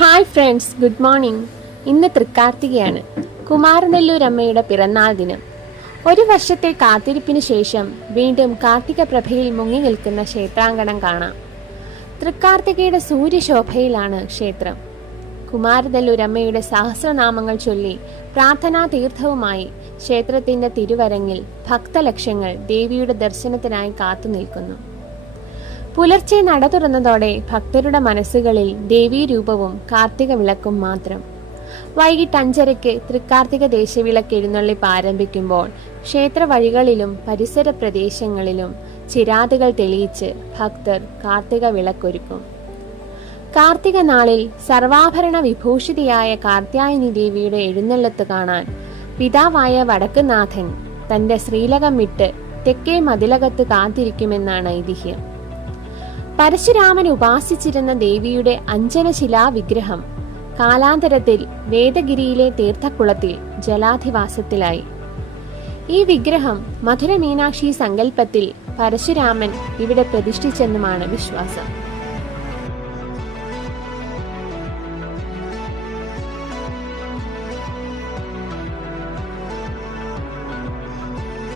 Hi friends good morning ഇന്ന് തൃക്കാർത്തികയാണ്. കുമാരനെല്ലൂർ അമ്മയുടെ പിറന്നാൾ ദിനം. ഒരു വർഷത്തെ കാത്തിരിപ്പിന് ശേഷം വീണ്ടും കാർത്തിക പ്രഭയിൽ മുങ്ങി നിൽക്കുന്ന ക്ഷേത്രാങ്കണം കാണാം. തൃക്കാർത്തികയുടെ സൂര്യശോഭയിലാണ് ക്ഷേത്രം. കുമാരനെല്ലൂർ അമ്മയുടെ സഹസ്രനാമങ്ങൾ ചൊല്ലി പ്രാർത്ഥനാ തീർത്ഥവുമായി ക്ഷേത്രത്തിന്റെ തിരുവരങ്ങിൽ ഭക്തലക്ഷ്യങ്ങൾ ദേവിയുടെ ദർശനത്തിനായി കാത്തുനിൽക്കുന്നു. പുലർച്ചെ നട തുറന്നതോടെ ഭക്തരുടെ മനസ്സുകളിൽ ദേവീരൂപവും കാർത്തിക വിളക്കും മാത്രം. വൈകിട്ട് അഞ്ചരയ്ക്ക് തൃക്കാർത്തിക ദേശവിളക്ക് എഴുന്നള്ളിപ്പ് ആരംഭിക്കുമ്പോൾ ക്ഷേത്ര വഴികളിലും പരിസര പ്രദേശങ്ങളിലും ചിരാതുകൾ തെളിയിച്ച് ഭക്തർ കാർത്തിക വിളക്കൊരുക്കും. കാർത്തിക നാളിൽ സർവാഭരണ വിഭൂഷിതയായ കാർത്യായനി ദേവിയുടെ എഴുന്നള്ളത്ത് കാണാൻ പിതാവായ വടക്കുനാഥൻ തന്റെ ശ്രീലകം വിട്ട് തെക്കേ മതിലകത്ത് കാത്തിരിക്കുമെന്നാണ് ഐതിഹ്യം. പരശുരാമൻ ഉപാസിച്ചിരുന്ന ദേവിയുടെ അഞ്ജനശിലാ വിഗ്രഹം കാലാന്തരത്തിൽ വേദഗിരിയിലെ തീർത്ഥക്കുളത്തിൽ ജലാധിവാസത്തിലായി. ഈ വിഗ്രഹം മധുര മീനാക്ഷി സങ്കല്പത്തിൽ പരശുരാമൻ ഇവിടെ പ്രതിഷ്ഠിച്ചെന്നുമാണ് വിശ്വാസം.